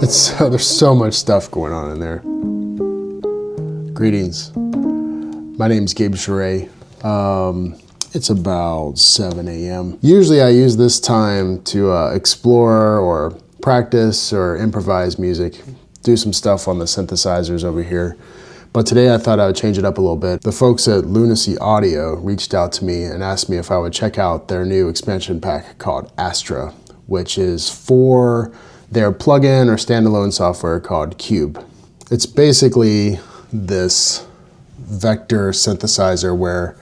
There's so much stuff going on in there. Greetings. My name's Gabe Charay. It's about 7 a.m. Usually I use this time to explore or practice or improvise music, do some stuff on the synthesizers over here. But today I thought I would change it up a little bit. The folks at Lunacy Audio reached out to me and asked me if I would check out their new expansion pack called ASTRA, which is for their plugin or standalone software called Cube. It's basically this vector synthesizer where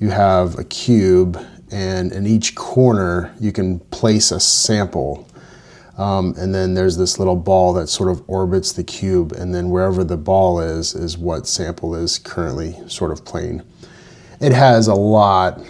you have a cube and in each corner you can place a sample. And then there's this little ball that sort of orbits the cube, and then wherever the ball is what sample is currently sort of playing. It has a lot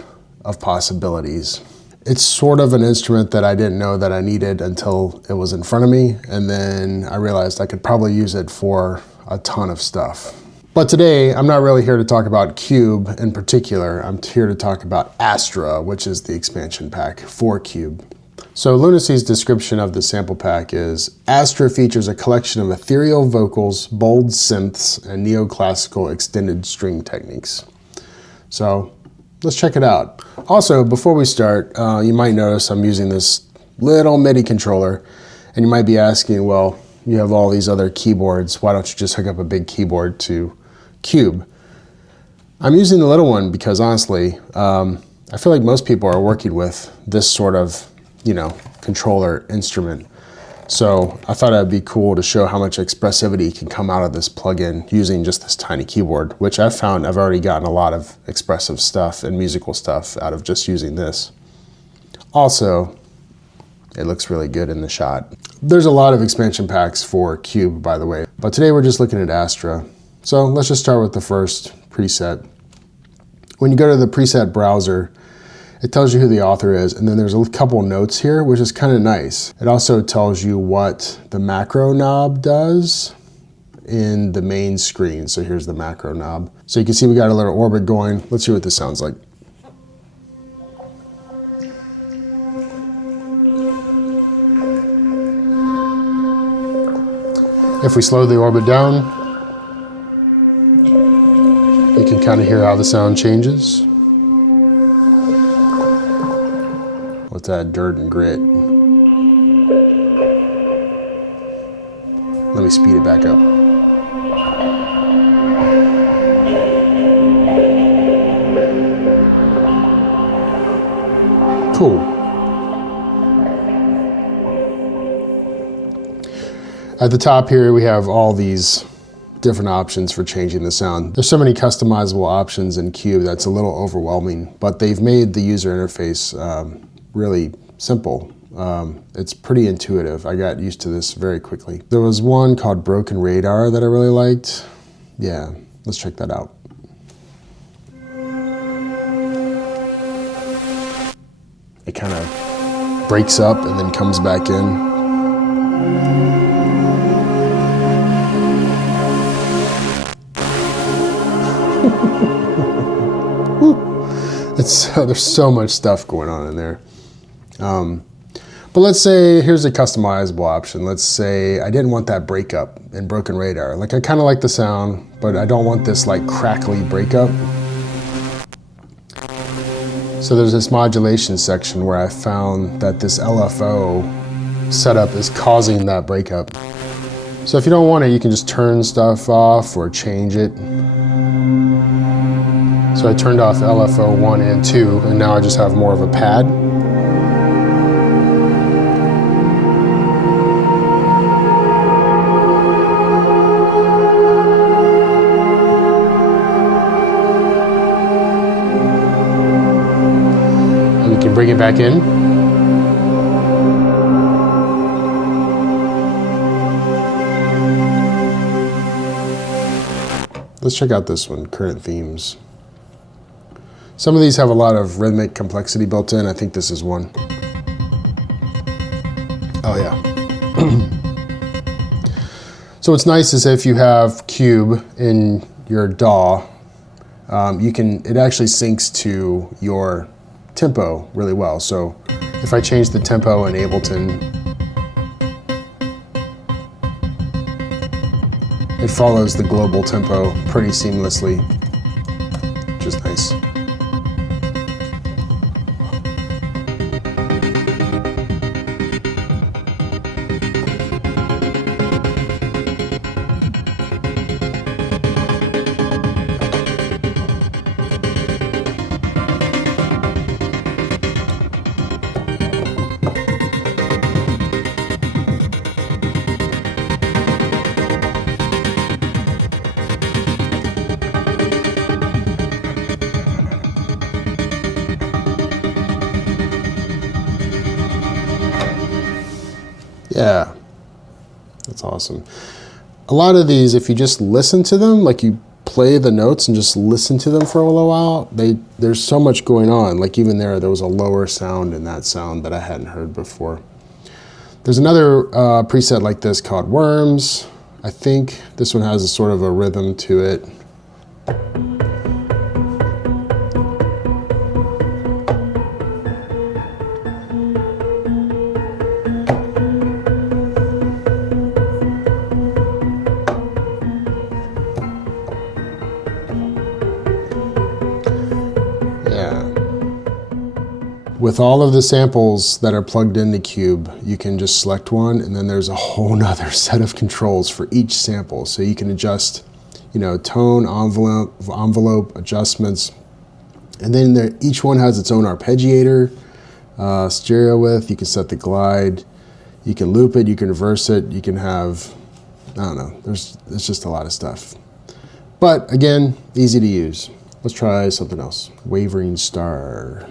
of possibilities. It's sort of an instrument that I didn't know that I needed until it was in front of me, and then I realized I could probably use it for a ton of stuff. But today, I'm not really here to talk about Cube in particular. I'm here to talk about ASTRA, which is the expansion pack for Cube. So Lunacy's description of the sample pack is, ASTRA features a collection of ethereal vocals, bold synths, and neoclassical extended string techniques. So let's check it out. Also, before we start, you might notice I'm using this little MIDI controller, and you might be asking, well, you have all these other keyboards, why don't you just hook up a big keyboard to Cube? I'm using the little one because honestly, I feel like most people are working with this sort of controller instrument. So I thought it'd be cool to show how much expressivity can come out of this plugin using just this tiny keyboard, which I've found I've already gotten a lot of expressive stuff and musical stuff out of just using this. Also, it looks really good in the shot. There's a lot of expansion packs for Cube, by the way, but today we're just looking at ASTRA. So let's just start with the first preset. When you go to the preset browser, it tells you who the author is, and then there's a couple notes here, which is kind of nice. It also tells you what the macro knob does in the main screen. So here's the macro knob. So you can see we got a little orbit going. Let's see what this sounds like. If we slow the orbit down, you can kind of hear how the sound changes. What's that dirt and grit? Let me speed it back up. Cool. At the top here, we have all these different options for changing the sound. There's so many customizable options in Cube that's a little overwhelming, but they've made the user interface really simple. It's pretty intuitive. I got used to this very quickly. There was one called Broken Radar that I really liked. Yeah, let's check that out. It kind of breaks up and then comes back in. There's so much stuff going on in there. But let's say, here's a customizable option. Let's say I didn't want that breakup in Broken Radar. Like, I kind of like the sound, but I don't want this like crackly breakup. So there's this modulation section where I found that this LFO setup is causing that breakup. So if you don't want it, you can just turn stuff off or change it. So I turned off LFO 1 and 2, and now I just have more of a pad. And we can bring it back in. Let's check out this one, Current Themes. Some of these have a lot of rhythmic complexity built in. I think this is one. Oh yeah. So what's nice is if you have Cube in your DAW, it actually syncs to your tempo really well. So If I change the tempo in Ableton, it follows the global tempo pretty seamlessly, which is nice. Yeah, that's awesome. A lot of these, if you just listen to them, like you play the notes and just listen to them for a little while, there's so much going on. Like even there was a lower sound in that sound that I hadn't heard before. There's another preset like this called Worms. I think this one has a sort of a rhythm to it. With all of the samples that are plugged into Cube, you can just select one, and then there's a whole nother set of controls for each sample. So you can adjust, you know, tone, envelope adjustments, and then each one has its own arpeggiator, stereo width. You can set the glide, you can loop it, you can reverse it, you can have, I don't know. It's just a lot of stuff. But again, easy to use. Let's try something else. Wavering Star.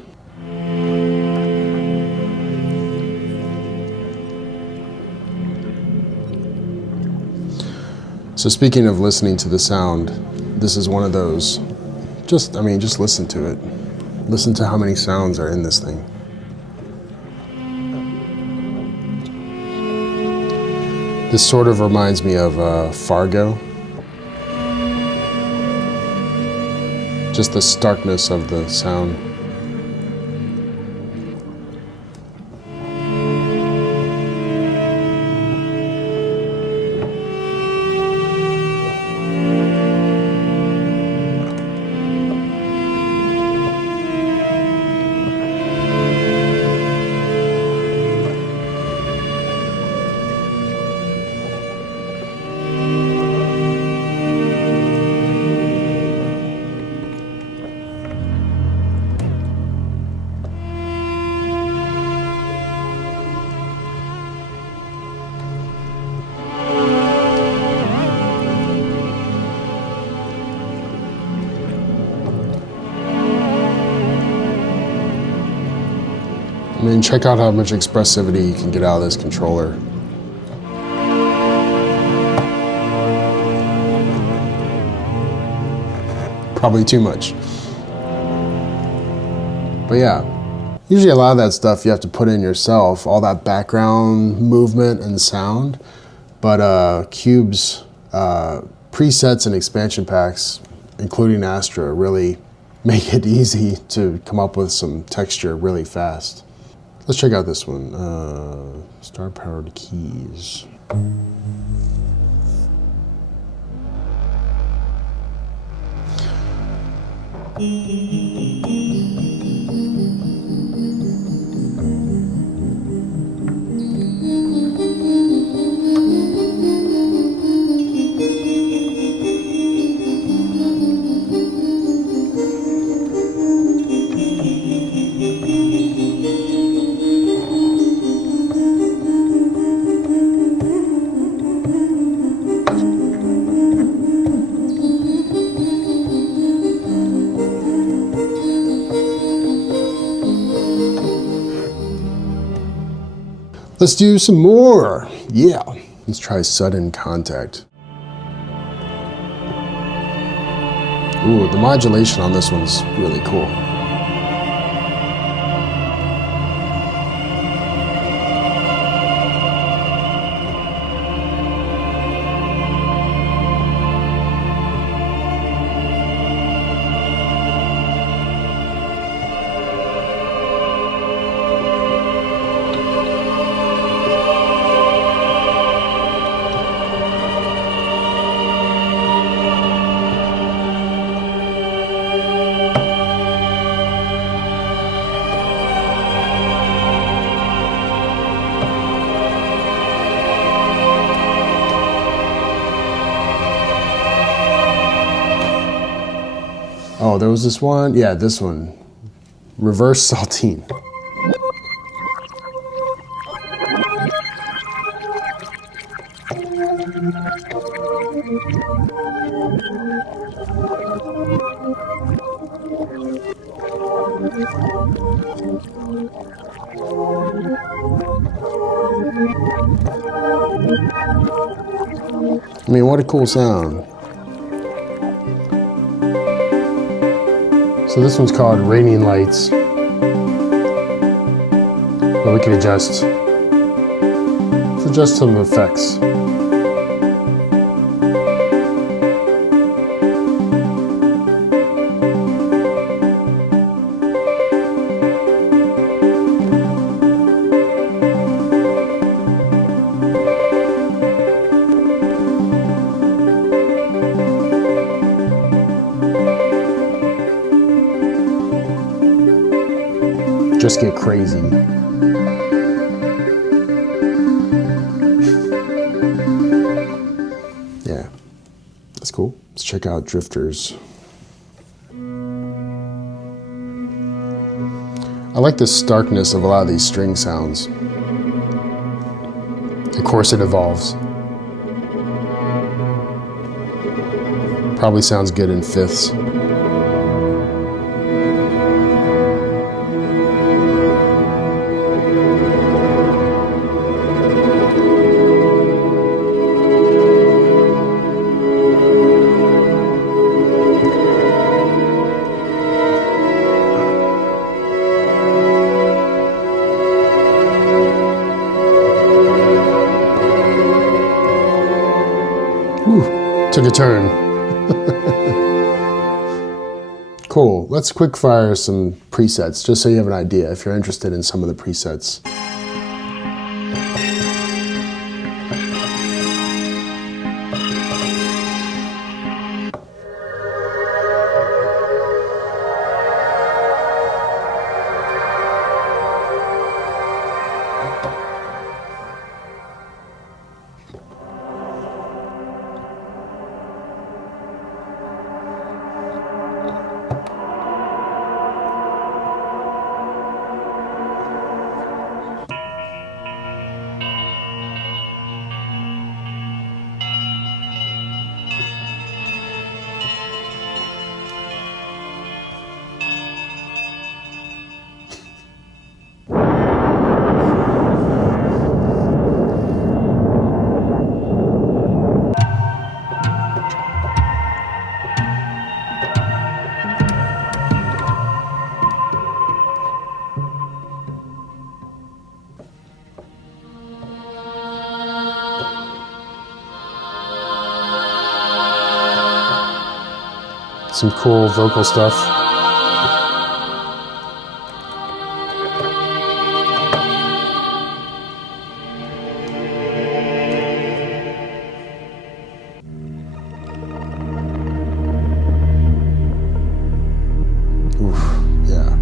So speaking of listening to the sound, this is one of those, just listen to it. Listen to how many sounds are in this thing. This sort of reminds me of Fargo. Just the starkness of the sound. I mean, check out how much expressivity you can get out of this controller. Probably too much. But yeah, usually a lot of that stuff you have to put in yourself, all that background movement and sound. But Cube's presets and expansion packs, including Astra, really make it easy to come up with some texture really fast. Let's check out this one, star-powered keys. Let's do some more. Yeah. Let's try Sudden Contact. Ooh, the modulation on this one's really cool. Oh, there was this one. Yeah, this one. Reversaltine. I mean, what a cool sound. So this one's called Raining Lights. But we can adjust some effects. Just get crazy. Yeah, that's cool. Let's check out drifters. I like the starkness of a lot of these string sounds. Of course it evolves. Probably sounds good in fifths. Took a turn. Cool. Let's quick fire some presets just so you have an idea if you're interested in some of the presets. Some cool vocal stuff. Oof, yeah.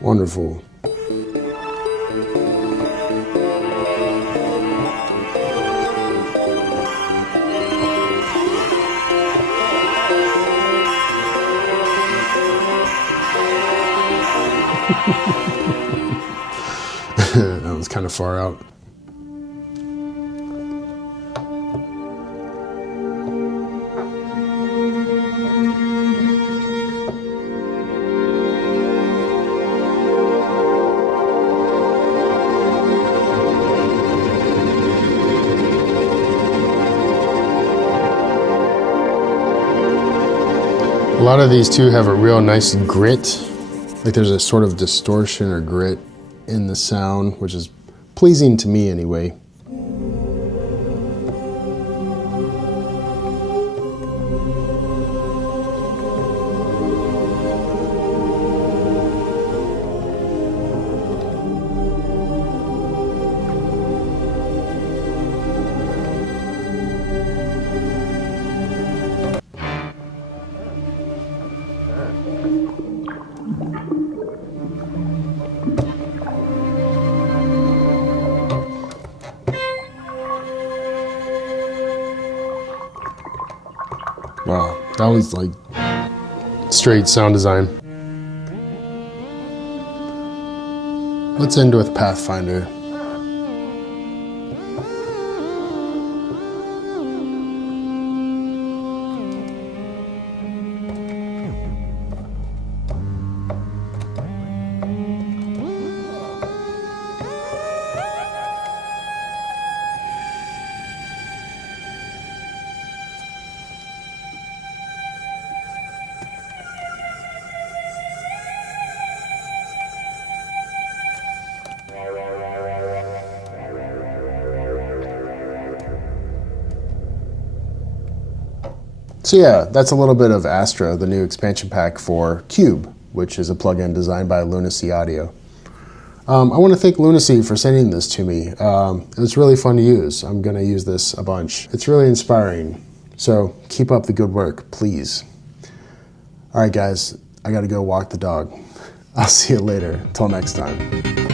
Wonderful. That was kind of far out. A lot of these too have a real nice grit, like there's a sort of distortion or grit in the sound, which is pleasing to me anyway. I always like straight sound design. Let's end with Pathfinder. So yeah, that's a little bit of ASTRA, the new expansion pack for Cube, which is a plugin designed by Lunacy Audio. I want to thank Lunacy for sending this to me. It was really fun to use. I'm going to use this a bunch. It's really inspiring. So keep up the good work, please. All right, guys, I got to go walk the dog. I'll see you later. Until next time.